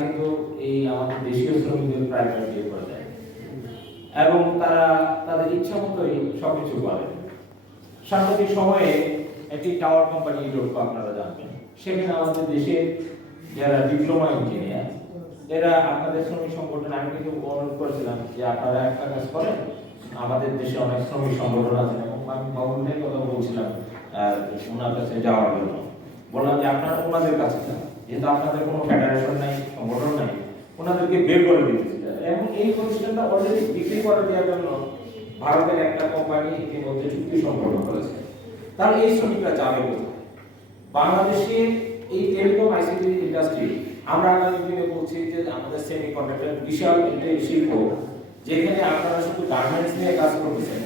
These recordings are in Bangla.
কিন্তু এই আমাদের দেশীয় শ্রমিকদের প্রাইভেট দিয়ে করে দেয় এবং তারা তাদের ইচ্ছা মতোই সবকিছু করে। সাম্প্রতিক সময়ে একটি টাওয়ার কোম্পানি ইউরোপ আপনারা জানবেন, সেখানে আমাদের দেশের যারা ডিপ্লোমা ইঞ্জিনিয়ার এরা আপনাদের শ্রমিক সংগঠন, আমি কিন্তু অনুরোধ করেছিলাম যে আপনারা একটা কাজ করেন, আমাদের দেশে অনেক শ্রমিক সংগঠন আছে এবং আমি ভবনের কথা বলছিলাম ওনার কাছে যাওয়ার জন্য, বললাম যে আপনারা ওনাদের কাছে যান, যেহেতু আপনাদের কোনো ফেডারেশন নাই, সংগঠন নাই, ওনাদেরকে বের করে দিতেছি এবং এই প্রতিষ্ঠানটা অলরেডি বিক্রি করে দেওয়ার জন্য ভারতের একটা কোম্পানি ইতিমধ্যে চুক্তি সম্পন্ন করেছে। তাহলে এই শ্রমিকরা যাবে কোথায়? বাংলাদেশের এই টেলিকম আইসিটি ইন্ডাস্ট্রি, আমরা আগামী দিনে বলছি যে আমাদের সেমি কন্ডাক্টর বিশাল একটি শিল্প, যেখানে আপনারা শুধু গার্মেন্টস নিয়ে কাজ করতেছেন।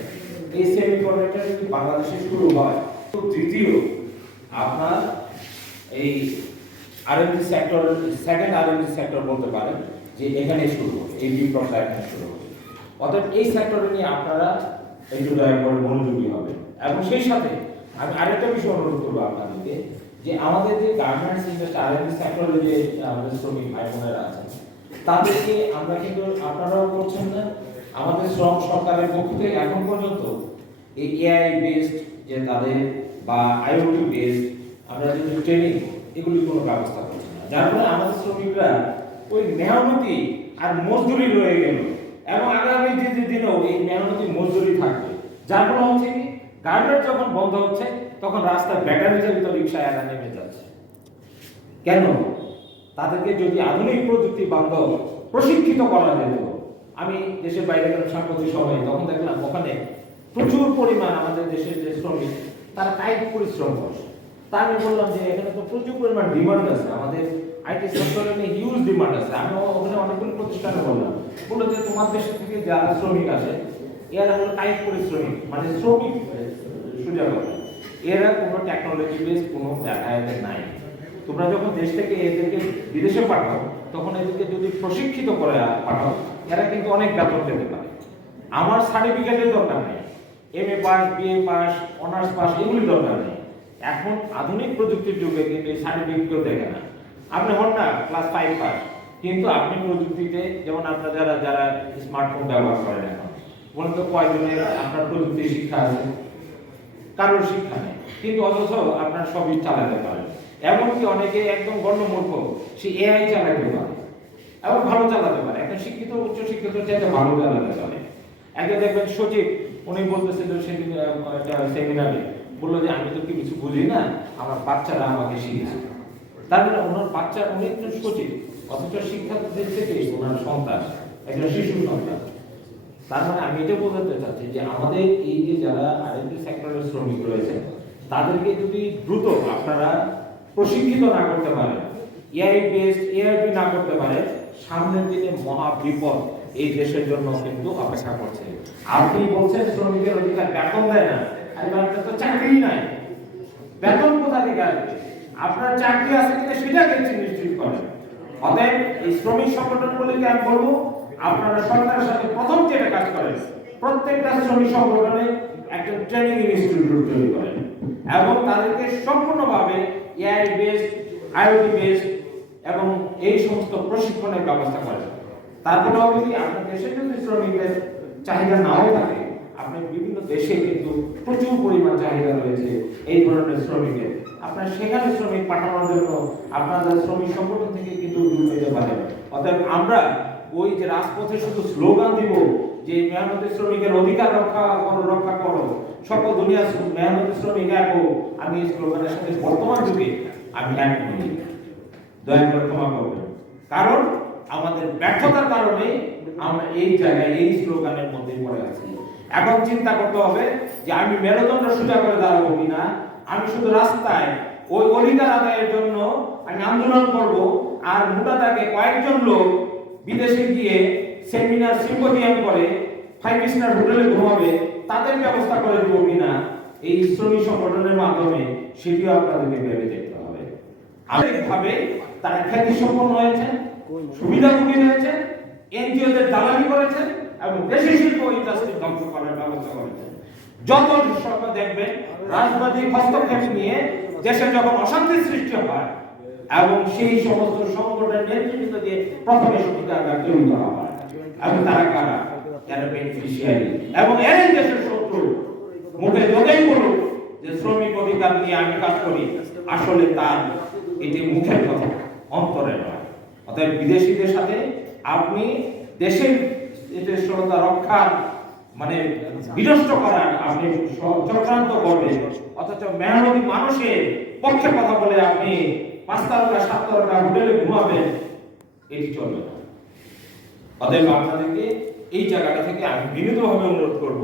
এই সেমি কন্ডাক্টর যদি বাংলাদেশে শুরু হয়, তো তৃতীয় আপনার এই R&D sector, second R&D sector বলতে পারেন যে এখানে শুরু হবে, এই বিপ্লবটা এখানে শুরু হবে। অর্থাৎ এই সেক্টরে নিয়ে আপনারা একটু দয়া করে মনোযোগী হবে। এবং সেই সাথে আমি আরেকটা বিষয় অনুরোধ করবো আপনাদেরকে, যে আমাদের যে গার্মেন্টস ইন্ডাস্ট্রি আরএনডি সেক্টরে যে আমাদের শ্রমিক ভাই বোনেরা আছেন, তাদেরকে আমরা কিন্তু, আপনারাও করছেন না, আমাদের শ্রম সরকারের পক্ষ থেকে এখন পর্যন্ত এই এআই বেসড যে তাদের বা আইওটি বেসড আমরা যে ট্রেনিং, এগুলি কোনো ব্যবস্থা করছে না, যার ফলে আমাদের শ্রমিকরা ওই মেহনতি আর মজদুরি রয়ে গেল এবং আগামী যে দিনেও এই মেহনতি মজদুরি থাকবে। যার ফলে হচ্ছে কি, গার্মেন্ট যখন বন্ধ হচ্ছে তখন রাস্তায় ব্যাটারি চালিত রিক্সায় এরা নেমে যাচ্ছে। কেন? তাদেরকে যদি আধুনিক প্রযুক্তি বান্ধব প্রশিক্ষিত করা যেত। আমি দেশের বাইরে গেলাম সাম্প্রতিক সময়ে, তখন দেখলাম ওখানে প্রচুর পরিমাণ আমাদের দেশের যে শ্রমিক তারা কায়িক পরিশ্রম করে। তা আমি বললাম যে এখানে তো প্রচুর পরিমাণ ডিমান্ড আছে, আমাদের আইটি সেক্টরে হিউজ ডিমান্ড আছে। আমি ওখানে অনেকগুলো প্রতিষ্ঠানে বললাম, বললো যে তোমার দেশ থেকে যারা শ্রমিক আসে এরা হলো কায়িক পরিশ্রমিক, মানে শ্রমিক সোজা কথা, এরা কোনো টেকনোলজি বেস কোনো দেখাতে নাই। তোমরা যখন দেশ থেকে এদেরকে বিদেশে পাঠাও, তখন এদেরকে যদি প্রশিক্ষিত করে পাঠাও, এরা কিন্তু অনেক বেতন পেতে পারে। আমার সার্টিফিকেটের দরকার নেই, MA pass, BA pass, honours pass, এগুলি দরকার নেই। এখন আধুনিক প্রযুক্তির যুগে কিন্তু এই সার্টিফিকেট কেউ দেখে না। আপনি হন না ক্লাস 5 পাস, কিন্তু আপনি প্রযুক্তিতে, যেমন আপনারা যারা যারা স্মার্টফোন ব্যবহার করেন এখন, বলেন তো কয়জনের আপনার প্রযুক্তি শিক্ষা আছে? কারোর শিক্ষা নেই, কিন্তু অথচ আপনার সবই চালাতে পারেন। এমনকি অনেকে একদম গণ্যমূর্খ, সে এআই চালাতে পারে এবং ভালো চালাতে পারে, একটা শিক্ষিত উচ্চ শিক্ষিত চাইতে ভালো চালাতে পারে। একে দেখবেন সচিব, উনি বলতেছিল সেদিন একটা সেমিনারে, বললো যে আমি তো কিছু বুঝি না, আমার বাচ্চারা আমাকে শিখায়। তারপরে ওনার বাচ্চা, উনি একজন সচিব, অথচ শিক্ষা দিচ্ছে কি ওনার সন্তান, একটা শিশু সন্তান। তার মানে আমি এটা বোঝাতে চাচ্ছি যে আমাদের এই যে যারা আরএনডি সেক্টরের শ্রমিক রয়েছে, তাদেরকে যদি দ্রুত আপনারা প্রশিক্ষিত না করতে পারেন, এআই বেসড এআইপি না করতে পারে, সামনের দিনে মহা বিপদ এই দেশের জন্য কিন্তু অপেক্ষা করছে। আপনি বলছেন শ্রমিকের অধিকার, বেতন দেয় না, আরে আপনার তো চাকরি নাই, বেতন কোথা থেকে আসবে? আপনার চাকরি আছে কিনা সেটাকে নিশ্চিত করেন। অতএব এই শ্রমিক সংগঠনগুলিকে আমি বলবো, আপনারা সরকারের সাথে প্রথম যেটা কাজ করেন, প্রত্যেকটা শ্রমিক সংগঠনে একটা ট্রেনিং ইনস্টিটিউট তৈরি করেন এবং তাদেরকে সম্পূর্ণভাবে এআই বেসড, আইওটি বেসড এবং এই সমস্ত প্রশিক্ষণের ব্যবস্থা করেন। তারপরেও যদি আপনার দেশে যদি শ্রমিকদের চাহিদা নাও থাকে, আপনার বিভিন্ন দেশে কিন্তু প্রচুর পরিমাণ চাহিদা রয়েছে এই ধরনের শ্রমিকের, আপনার সেখানে শ্রমিক পাঠানোর জন্য আপনাদের শ্রমিক সংগঠন থেকে কিন্তু উদ্যোগ নিতে পারেন। অতএব আমরা ওই যে রাজপথে শুধু স্লোগান দিব যে মেহনতি শ্রমিকের অধিকার রক্ষা করো, রক্ষা করো, সকল দুনিয়ার মেহনতি শ্রমিক এক হোক, আমি এই স্লোগানের সাথে বর্তমান যুগে আমি এক নই, দয়া করে ক্ষমা করবেন। কারণ আমাদের ব্যর্থতার কারণে আমরা এই জায়গায় এই স্লোগানের মধ্যে পড়ে আছি। এখন চিন্তা করতে হবে যে আমি মেরুদণ্ড সোজা করে দাঁড়াবো কিনা, আমি শুধু রাস্তায় ওই অধিকার আদায়ের জন্য আমি আন্দোলন করব, আর মোটা দাগে কয়েকজন লোক বিদেশে গিয়ে সেমিনার সিম্পোজিয়াম করে 5 স্টার হোটেলে ঘুমাবে, তাদের ব্যবস্থা করে দেবো কিনা এই শ্রমিক সংগঠনের মাধ্যমে, সেটিও আপনাদেরকে ভেবে দেখতে হবে। আরেকভাবে তারা খ্যাতি সম্পন্ন হয়েছেন, সুবিধাভোগী হয়েছেন, এনজিওদের দালালি করেছেন এবং দেশি শিল্প ইন্ডাস্ট্রি ধ্বংস করার ব্যবস্থা করেছেন। যত সরকার দেখবেন রাজনৈতিক হস্তক্ষেপ নিয়ে দেশে যখন অশান্তি সৃষ্টি হয়, এবং সেই সমস্ত সংগঠনের নেতৃত্ব দিয়ে প্রথমে সরকার তৈরি করা হয় এবং তারা কারা এর বেনিফিশিয়ারি এবং এর দেশের শত্রু মুখে যতই বলুক যে শ্রমিক অধিকার নিয়ে আমি কাজ করি, আসলে তার এটি মুখের কথা, অন্তরে নয়। অতএব বিদেশিদের সাথে আপনি দেশের সরতা রক্ষার মানে বিনষ্ট করার আপনি চক্রান্ত করবেন, অথচ মেহনতি মানুষের পক্ষে কথা বলে আপনি 5 তারকা 7 তারকা হোটেলে ঘুমাবেন, এটি চলবে না। অতএব আপনাদেরকে এই জায়গাটা থেকে আমি বিনীতভাবে অনুরোধ করব,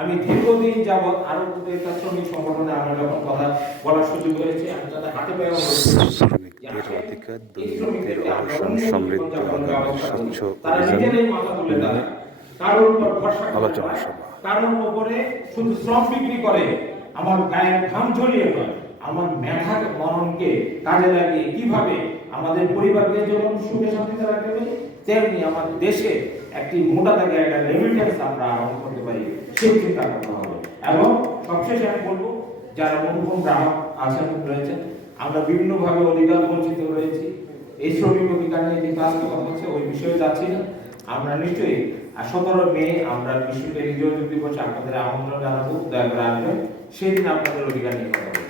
আমি দীর্ঘদিন যাবৎ আরো একটা শ্রমিক সংগঠনে আমরা যখন কথা বলার সুযোগ হয়েছে, আমি তাদের হাতে পায়ে শ্রমিকদের অধিকার, দুর্নীতির অবসান, সমৃদ্ধ স্বচ্ছ অভিযান আলোচনা সভা। কারণ উপরে শুধু শ্রম বিক্রি করে আমার গায়ের ঘাম ঝরিয়ে নয়, আমার মেধা মননকে কাজে লাগিয়ে কিভাবে আমাদের পরিবারকে যেমন সুখে শান্তিতে রাখতে পারি, তেমনি আমার দেশে একটি মোটা থেকে একটা রেমিটেন্স আমরা আরম্ভ করতে পারি, সেই চিন্তা করতে হবে। এবং সবশেষে আমি বলবো, যারা অনুপম গ্রাহক আছেন রয়েছেন, আমরা বিভিন্নভাবে অধিকার বঞ্চিত হয়েছি। এই শ্রমিক অধিকার নিয়ে যে ক্লাস কথা হচ্ছে ওই বিষয়ে যাচ্ছি না। আমরা নিশ্চয়ই 17 মে আমরা বিশ্ব টেলিযোগাযোগ দিবসে আপনাদের আমন্ত্রণ জানাবো, দয়া করে আসবেন, সেদিন আপনাদের অধিকার নিয়ে কথা বলবো।